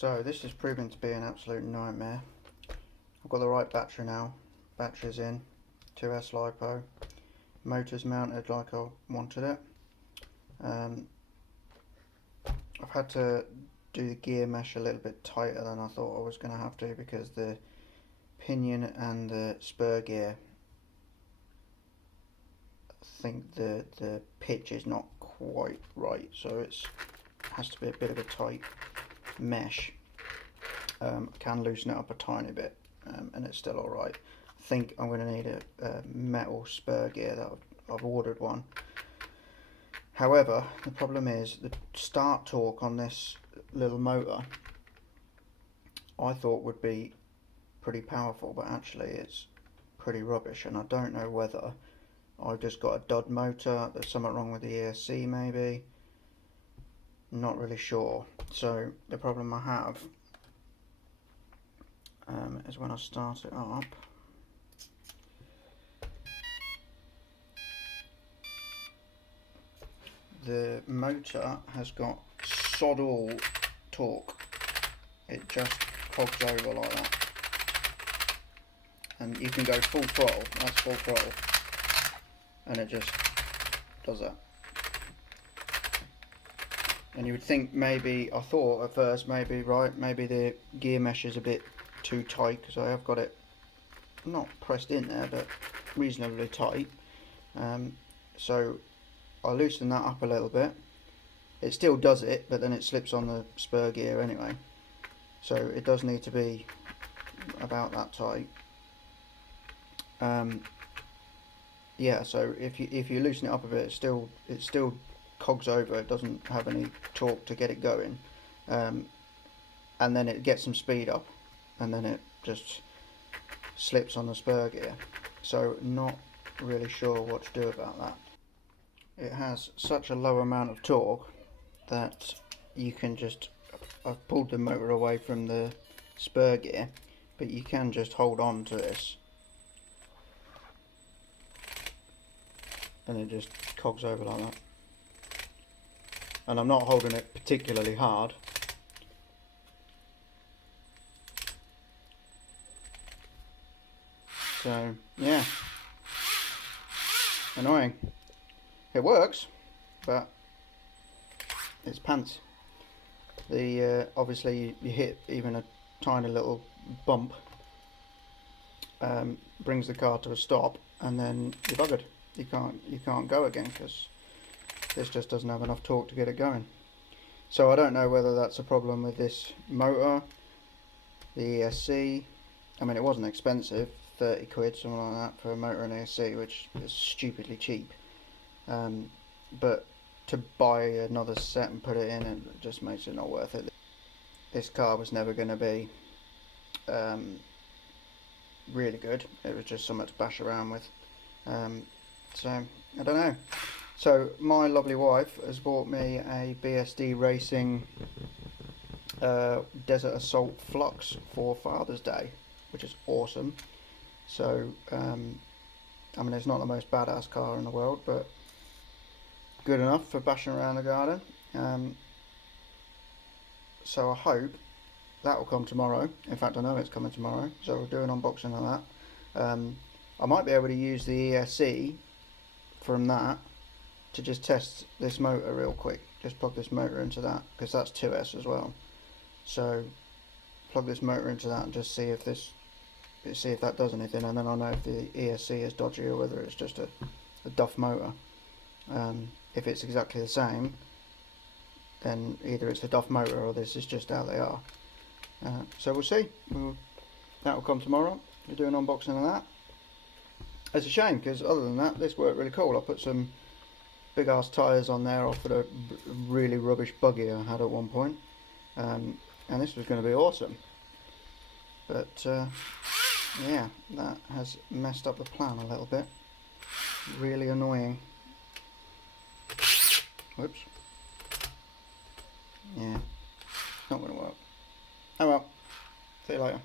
So this is proving to be an absolute nightmare. I've got the right battery now. Battery's in, 2S LiPo. Motor's mounted like I wanted it. I've had to do the gear mesh a little bit tighter than I thought I was going to have to, because the pinion and the spur gear, I think the pitch is not quite right, so it has to be a bit of a tight mesh. Can loosen it up a tiny bit, and it's still alright. I think I'm going to need a metal spur gear. That I've ordered one. However, the problem is the start torque on this little motor I thought would be pretty powerful, but actually it's pretty rubbish, and I don't know whether I've just got a dud motor, there's something wrong with the ESC maybe, I'm not really sure. So the problem I have is when I start it up, the motor has got sod all torque. It just cogs over like that, and you can go full throttle, that's full throttle, and it just does that. And you would think, maybe, I thought at first maybe the gear mesh is a bit too tight, because I have got it not pressed in there but reasonably tight. So I loosen that up a little bit. It still does it, but then it slips on the spur gear anyway, so it does need to be about that tight. Yeah, so if you loosen it up a bit, it still cogs over. It doesn't have any torque to get it going, and then it gets some speed up, and then it just slips on the spur gear. So not really sure what to do about that. It has such a low amount of torque that you can just, I've pulled the motor away from the spur gear, but you can just hold on to this and it just cogs over like that. And I'm not holding it particularly hard. So yeah, annoying. It works, but it's pants. The obviously you hit even a tiny little bump, brings the car to a stop, and then you're buggered. You can't go again, because this just doesn't have enough torque to get it going. So I don't know whether that's a problem with this motor, the ESC. I mean, it wasn't expensive, 30 quid, something like that, for a motor and ESC, which is stupidly cheap. But to buy another set and put it in, it just makes it not worth it. This car was never going to be really good. It was just something to bash around with. So I don't know. So my lovely wife has bought me a BSD Racing Desert Assault Flux for Father's Day, which is awesome. So I mean, it's not the most badass car in the world, but good enough for bashing around the garden. So I hope that will come tomorrow. In fact, I know it's coming tomorrow, so we'll do an unboxing of that. I might be able to use the ESC from that to just test this motor real quick. Just plug this motor into that, because that's 2S as well. So plug this motor into that and just see if that does anything, and then I'll know if the ESC is dodgy or whether it's just a duff motor. If it's exactly the same, then either it's a duff motor or this is just how they are. So we'll see. That will come tomorrow. We'll do an unboxing of that. It's a shame, because other than that, this worked really cool. I put some big ass tyres on there off of a really rubbish buggy I had at one point, and this was going to be awesome. But yeah, that has messed up the plan a little bit. Really annoying. Whoops. Yeah, not going to work. Oh well, see you later.